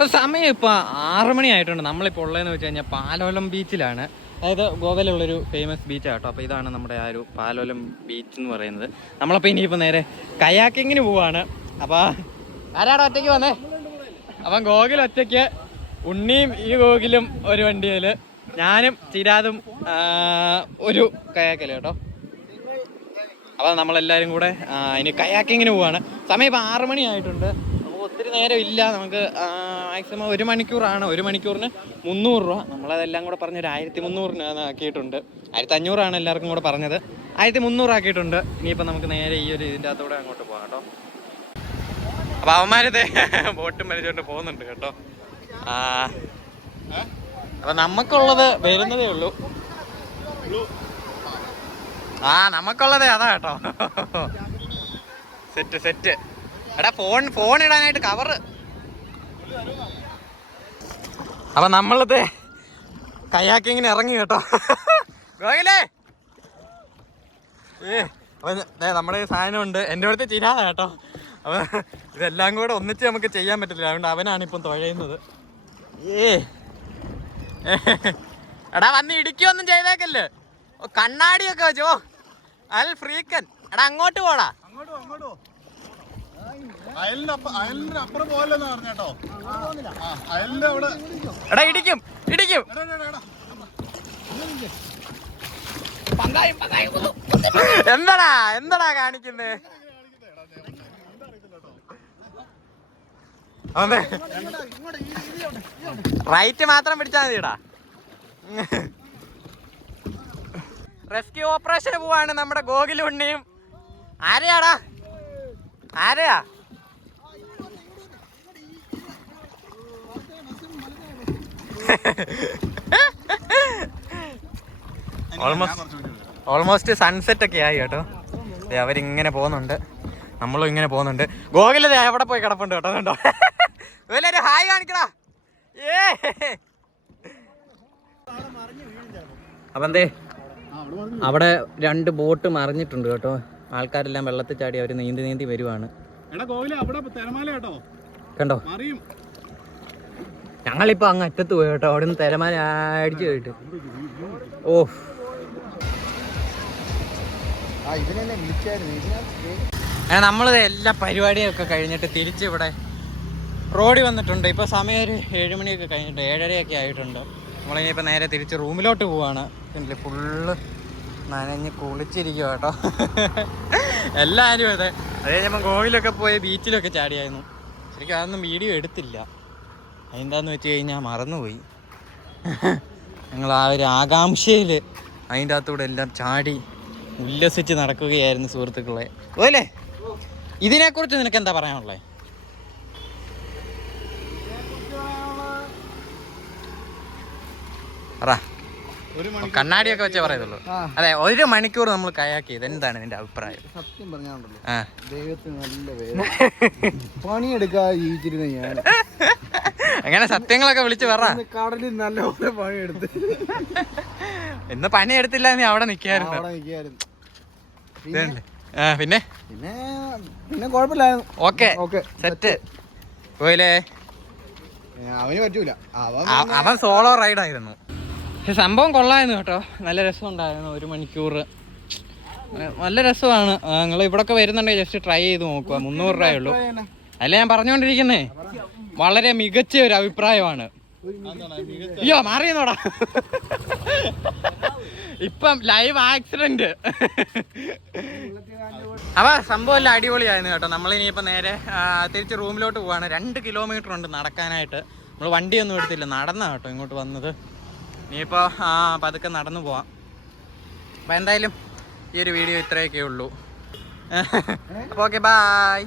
ഇപ്പോൾ സമയം ഇപ്പോൾ 6 മണി ആയിട്ടുണ്ട്. നമ്മളിപ്പോൾ ഉള്ളതെന്ന് വെച്ച് കഴിഞ്ഞാൽ പാലോലം ബീച്ചിലാണ്. അതായത് ഗോവയിലുള്ളൊരു ഫേമസ് ബീച്ചാണ് കേട്ടോ. അപ്പോൾ ഇതാണ് നമ്മുടെ ആ ഒരു പാലോലം ബീച്ച് എന്ന് പറയുന്നത്. നമ്മളപ്പോൾ ഇനിയിപ്പോൾ നേരെ കയാക്കിങ്ങിന് പോവാണ്. അപ്പോൾ ആരാടാ ഒറ്റയ്ക്ക് വന്നേ? അപ്പം ഗോകുൽ ഒറ്റയ്ക്ക്, ഉണ്ണിയും ഈ ഗോകുലും ഒരു വണ്ടിയിൽ, ഞാനും ചിരാതും ഒരു കയാക്കല് കേട്ടോ. അപ്പോൾ നമ്മളെല്ലാവരും കൂടെ ഇനി കയാക്കിങ്ങിന് പോവാണ്. സമയം ഇപ്പോൾ 6 മണി ആയിട്ടുണ്ട്. നമുക്ക് ഒത്തിരി നേരം ഇല്ല. നമുക്ക് മാക്സിമം 1 മണിക്കൂറാണ്. 1 മണിക്കൂറിന് 300 രൂപ. നമ്മളതെല്ലാം കൂടെ പറഞ്ഞൊരു 1300 ആക്കിയിട്ടുണ്ട്. 1500 എല്ലാവർക്കും കൂടെ പറഞ്ഞത്. 1300 ആക്കിയിട്ടുണ്ട്. ഇനിയിപ്പോൾ നമുക്ക് നേരെ ഈ ഒരു ഇതിൻ്റെ അകത്തൂടെ അങ്ങോട്ട് പോകാം കേട്ടോ. അപ്പോൾ അവന്മാരിത് ബോട്ടും വലിച്ചുകൊണ്ട് പോകുന്നുണ്ട് കേട്ടോ. അപ്പോൾ നമുക്കുള്ളത് വരുന്നതേ ഉള്ളൂ. നമുക്കുള്ളതേ അതാ കേട്ടോ. സെറ്റ് എടാ, ഫോൺ ഇടാനായിട്ട് കവറ്. അപ്പൊ നമ്മളിത് കയാക്കിങ്ങിന് ഇറങ്ങി കേട്ടോ. ഗോയിലേ, നമ്മുടെ സാധനമുണ്ട്. എൻ്റെ അടുത്ത് ചിരാതാ കേട്ടോ. അപ്പൊ ഇതെല്ലാം കൂടെ ഒന്നിച്ച് നമുക്ക് ചെയ്യാൻ പറ്റില്ല. അതുകൊണ്ട് അവനാണ് ഇപ്പം തുഴയുന്നത്. എടാ വന്ന് ഇടിക്കൊന്നും ചെയ്തേക്കല്ലേ. കണ്ണാടിയൊക്കെ വെച്ചോ അൽ ഫ്രീക്കൻ. എടാ അങ്ങോട്ട് പോടാ. എടാ ഇടിക്കും. എന്താടാ കാണിക്കുന്നേ? റൈറ്റ് മാത്രം പിടിച്ചാൽ മതിടാ. റെസ്ക്യൂ ഓപ്പറേഷന് പോവാണ് നമ്മുടെ ഗോകുലും ഉണ്ണിയും. ആരെയാ? ഓൾമോസ്റ്റ് സൺസെറ്റ് ഒക്കെ ആയി കേട്ടോ. അവരിങ്ങനെ പോകുന്നുണ്ട്, നമ്മളും ഇങ്ങനെ പോകുന്നുണ്ട്. ഗോകുലത് എവിടെ പോയി കിടപ്പുണ്ട് കേട്ടോ. കണ്ടോ, ഒരു ഹായ് കാണിക്കടാ. അപ്പം എന്തേ അവിടെ 2 ബോട്ട് മറിഞ്ഞിട്ടുണ്ട് കേട്ടോ. ആൾക്കാരെല്ലാം വെള്ളത്തിൽ ചാടി അവർ നീന്തി വരുവാണ്. കണ്ടോ, ഞങ്ങളിപ്പോൾ അങ്ങ് അറ്റത്ത് പോയി കേട്ടോ. അവിടെ നിന്ന് തിരമാല അടിച്ചു പോയിട്ട് നമ്മളിത് എല്ലാ പരിപാടിയൊക്കെ കഴിഞ്ഞിട്ട് തിരിച്ച് ഇവിടെ റോഡിൽ വന്നിട്ടുണ്ട്. ഇപ്പോൾ സമയം ഒരു 7 മണിയൊക്കെ കഴിഞ്ഞിട്ട് 7:30 ആയിട്ടുണ്ട്. നമ്മളിനിപ്പോൾ നേരെ തിരിച്ച് റൂമിലോട്ട് പോവാണ്. ഫുള്ള് നനഞ്ഞ് കുളിച്ചിരിക്കുക കേട്ടോ. എല്ലാവരും അതെ. അത് കഴിഞ്ഞപ്പോൾ ഗോവിലൊക്കെ പോയി ബീച്ചിലൊക്കെ ചാടിയായിരുന്നു. ശരിക്കും അതൊന്നും വീഡിയോ എടുത്തില്ല. അതെന്താന്ന് വെച്ച് കഴിഞ്ഞാൽ മറന്നുപോയി. ഞങ്ങൾ ആ ഒരു ആകാംക്ഷയിൽ അതിൻ്റെ അകത്തൂടെ എല്ലാം ചാടി ഉല്ലസിച്ച് നടക്കുകയായിരുന്നു സുഹൃത്തുക്കളെ. ഓല്ലേ, ഇതിനെക്കുറിച്ച് നിനക്ക് എന്താ പറയാനുള്ളത്? കണ്ണാടിയൊക്കെ വെച്ചേ പറയുന്നുള്ളൂ. അതെ, 1 മണിക്കൂർ നമ്മൾ കയാക്കി. എന്താണ് നിന്റെ അഭിപ്രായം? സത്യം പറഞ്ഞാണ്ടല്ലോ, ദൈവത്തിന് നല്ല പണിയെടുക്കാതെ ജീവിച്ചിരുന്ന ഞാൻ അങ്ങനെ സത്യങ്ങളൊക്കെ വിളിച്ച് പറ. കടലിൽ നല്ലപോലെ പണിയെടുത്ത് ഇന്ന് പണിയെടുത്തില്ല, നീ അവിടെ നിൽക്കായിരുന്നു. പിന്നെ കുഴപ്പമില്ലായിരുന്നു. Okay set. പോയില്ലേ, അവന് പറ്റൂല. അവൻ സോളോ റൈഡായിരുന്നു. പക്ഷെ സംഭവം കൊള്ളായിരുന്നു കേട്ടോ. നല്ല രസമുണ്ടായിരുന്നു. 1 മണിക്കൂർ നല്ല രസമാണ്. നിങ്ങൾ ഇവിടൊക്കെ വരുന്നുണ്ടെങ്കിൽ ജസ്റ്റ് ട്രൈ ചെയ്ത് നോക്കുക. 300 രൂപയുള്ളൂ. അല്ല ഞാൻ പറഞ്ഞുകൊണ്ടിരിക്കുന്നേ, വളരെ മികച്ച ഒരു അഭിപ്രായമാണ്. അയ്യോ മാറിയെന്നോടാ, ഇപ്പം ലൈവ് ആക്സിഡന്റ്. അപ്പോൾ സംഭവം എല്ലാം അടിപൊളിയായിരുന്നു കേട്ടോ. നമ്മളിനിയിപ്പോൾ നേരെ തിരിച്ച് റൂമിലോട്ട് പോവാണ്. 2 കിലോമീറ്റർ ഉണ്ട് നടക്കാനായിട്ട്. നമ്മൾ വണ്ടിയൊന്നും എടുത്തില്ല, നടന്നാ കേട്ടോ ഇങ്ങോട്ട് വന്നത്. ഇനിയിപ്പോൾ പതുക്കെ നടന്നു പോവാം. അപ്പോൾ എന്തായാലും ഈ ഒരു വീഡിയോ ഇത്രയൊക്കെ ഉള്ളൂ. അപ്പോൾ ഓക്കെ, ബായ്.